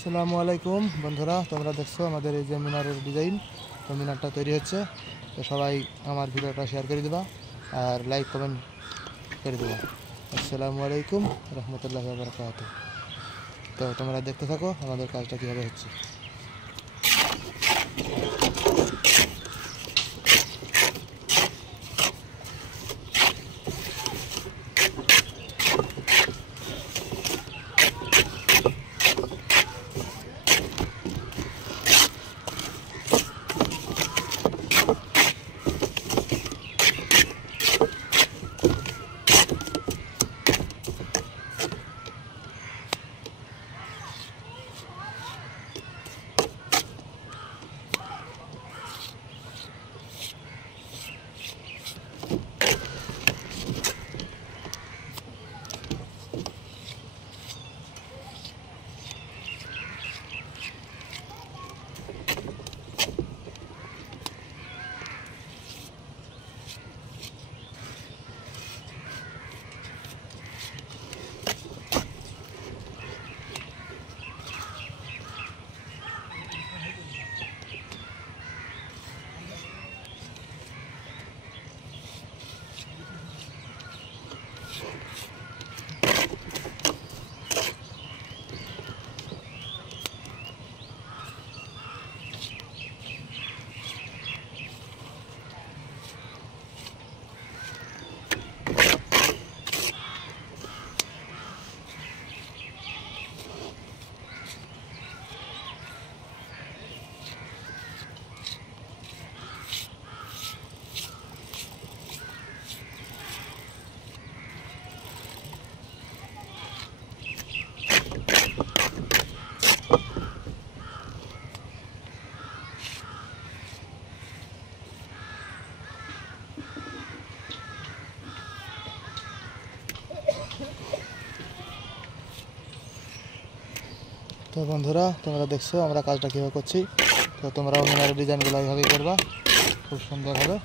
আসসালামু আলাইকুম বন্ধুরা, তোমরা দেখছো আমাদের এই যে মিনারের ডিজাইন। তো মিনারটা তৈরি হচ্ছে, তো সবাই আমার ভিডিওটা শেয়ার করে দিবা আর লাইক কমেন্ট করে দিবা। আসসালামু আলাইকুম রহমতুল্লাহি ওয়া বারাকাতুহু। তো তোমরা দেখতে থাকো আমাদের কাজটা কীভাবে হচ্ছে। তো বন্ধুরা, তোমরা দেখছো আমরা কাজটা কীভাবে করছি। তো তোমরাও মিনারের ডিজাইনগুলো এইভাবেই করবা, খুব সুন্দর হবে।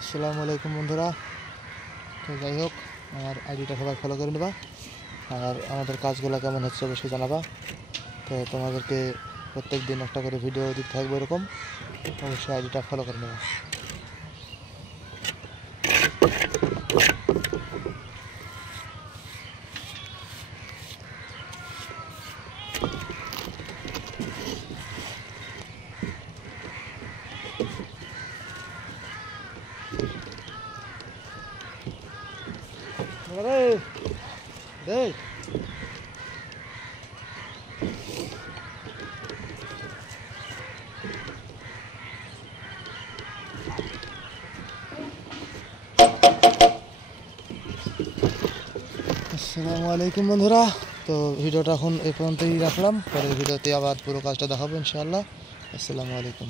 আসসালামু আলাইকুম বন্ধুরা। তো যাই হোক, আমার আইডিটা সবাই ফলো করে নেবা আর আমাদের কাজগুলো কেমন হচ্ছে অবশ্যই জানাবা। তো তোমাদেরকে প্রত্যেক দিন একটা করে ভিডিও দিতে থাকবে, এরকম অবশ্যই আইডিটা ফলো করে নেবা। আসসালামু আলাইকুম বন্ধুরা। তো ভিডিওটা এখন এই পর্যন্তই রাখলাম, পরের ভিডিওতে আবার পুরো কাজটা দেখাবো ইনশাআল্লাহ। আসসালামু আলাইকুম।